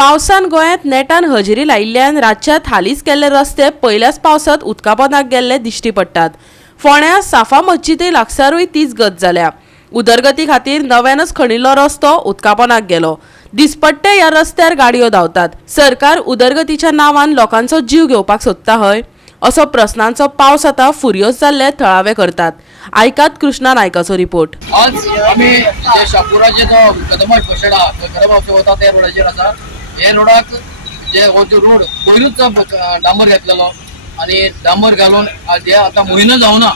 पावसान गोंयांत नेटान हजेरी लायिल्ल्यान राज्यांत हालींच केल्ले रस्ते पयल्याच पावसांत उदकापोंदाक गेल्ले दिश्टी पडटात। फोंड्यां साफा मस्जिदे लागसारूय तीच गत जाल्या। उदरगती खातीर नव्यानच खणिल्लो रस्तो उदकापोंदाक गेलो। दिसपट्टे ह्या रस्त्यार गाडयो धांवतात। सरकार उदरगतीच्या नांवान लोकांचो जीव घेवपाक सोदता हय असो प्रस्नांचो पावस आतां फुर्योज जाल्ले थळावे करतात। आयकात कृष्णा नायकाचो रिपोर्ट। आज आम्ही जे शापुराचे जो कदमाट बस स्टँड आहा गरम हावस वता त्या रोडाचेर आसा। हे रोडाक जे हो जो रोड पयरूच डांबर घेतलेलो आणि डांबर घालून जे आता म्हयनो जावना,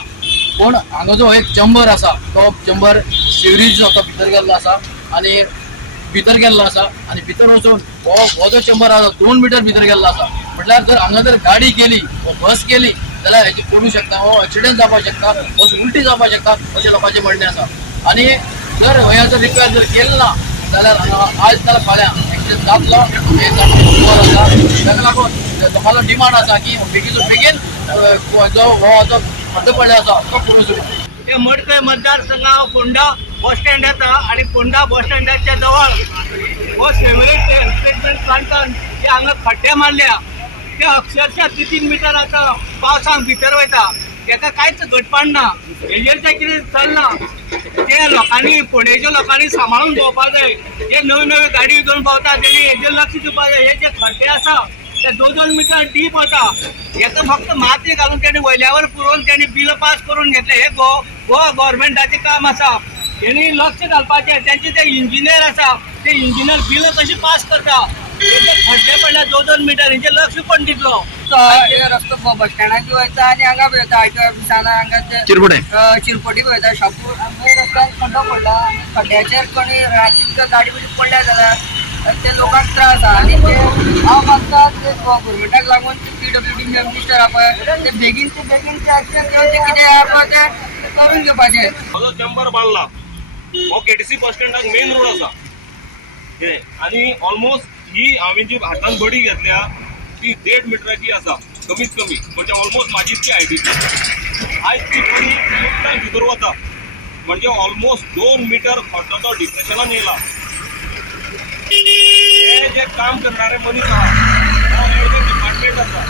पण हांगा जो एक चंबर आसा तो चंबर सिवरेज जो भितर गेल्लो आसा आणि भितर गेल्लो आसा आणि भितर वचून हो जो चंबर आसा 2 मीटर भितर गेल्लो आसा। म्हटल्यार जर हांगा जर गाडी गेली वा बस गेली जाल्यार हेची पडू शकता, हो एक्सिडेंट जावपाक शकता, बस उलटी जावपाक शकता अशें लोकांचें म्हणणें आसा। आणि जर गोंयांचो रिपेर जर केलो ना जाल्यार आज नाल्यार फाल्यां एक्सिडेंट जातलो हे आसा। ताका लागून लोकांचो डिमांड आसा की बेगीचो बेगीन जो हो जो खड्डो पडले आसा तो करूं शकता। हे मडकय मतदारसंघात फोंडा बस स्टँड येता आणि फोंडा बस स्टँडाच्या जवळ हो सेवेज ट्रीटमेंट प्लांटान जे हांगा खड्डे मारल्या ते अक्षरशः 3 मीटर आता पावसांत भितर वयता। ताका कांयच घटपाण ना। हेजेर तें कितें चलना ते लोकांनी फोंडेच्या लोकांनी सांबाळून घेवपाक जाय। जे नवी नवी गाडी घेवन पावता तेणी हेजेर लक्ष दिवपाक जाय। हे जे खड्डे आसा ते 2-2 मीटर डीप वता। हेका फक्त माती घालून तेणी वयल्यावर पुरोवन तेणी बिल पास करून घेतले। हे गोवा गव्हर्मेंटाचें काम आसा। तेणी लक्ष घालपाचें। तेंचे ते इंजिनियर आसा ते इंजिनियर बिल कशी पास करता। खड्डे पडल्या 2-2 मीटर हेचे लक्ष पण दितलो। रस्तो बस स्टँडाक वयता आणि हांगा वयता आयच्या ऑफिसान हांगा ते चिरपोटी वयता शापूर हांगा रस्त्यान खड्डो पडला। खड्ड्याचेर कोणी रातची गाडी बिडी पडल्या जाल्यार ते लोकांक त्रास आहा। आणि ते हांव मागता ते गव्हर्मेंटाक लागून PWD मिनिस्टर आहा पळय ते बेगीन ते कितें आहा पळय ते करून घेवपाचें। हो चंबर बांधला हो KTC बस स्टँडाक मेन रोड आसा आणि ऑलमोस्ट ही हांवें जी हातान बडी घेतल्या ती 1.5 मिटराची आसा कमीत कमी, म्हणजे ऑलमोस्ट माझी इतकी हायटीची। आयज ती बडी भितर वता म्हणजे ऑलमोस्ट 2 मीटर खड्डो तो डिप्रेशनान येयला। हे जे काम करणारे मनीस आहा डिपार्टमेंट आसा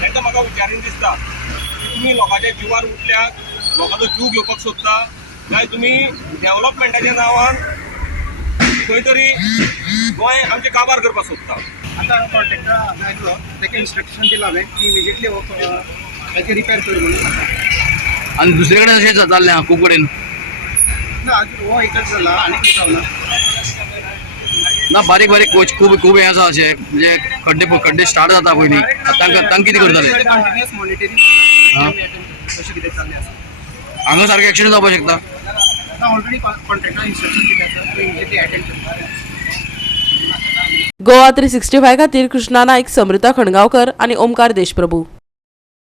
तांकां म्हाका विचारीन दिसता तुम्ही लोकांच्या जिवार उठल्यात, लोकांचो जीव घेवपाक सोदता काय तुम्ही डेव्हलपमेंटाच्या नांवान खंय तरी गोंय आमचे काबार करपाक सोदता। आता कॉन्ट्रॅक्टर आयलो ताका इन्स्ट्रक्शन दिला हांवें की इमिजिएटली ताचे रिपेर कर म्हणून। आणि दुसरे कडेन अशें जातालें आहा खूब कडेन ना अजून हो एकच जाला आनी कितें जावना ना। बारीक बारीक खूब हें आसा अशें म्हणजे खड्डे स्टार्ट जाता पयलीं तांकां कितें करताले कंटिन्युअस मॉनिटरींग कशें कितें चाललें आसा। हांगा सारकें एक्सिडेंट जावपाक शकता। आता ऑलरेडी कॉन्ट्रॅक्टर इन्स्ट्रक्शन दिलें आसा तो इमिजिएटली अटेंड करता। गोवा 365 खातीर कृष्णा नायक, समृता खणगांवकर आनी ओमकार देशप्रभू।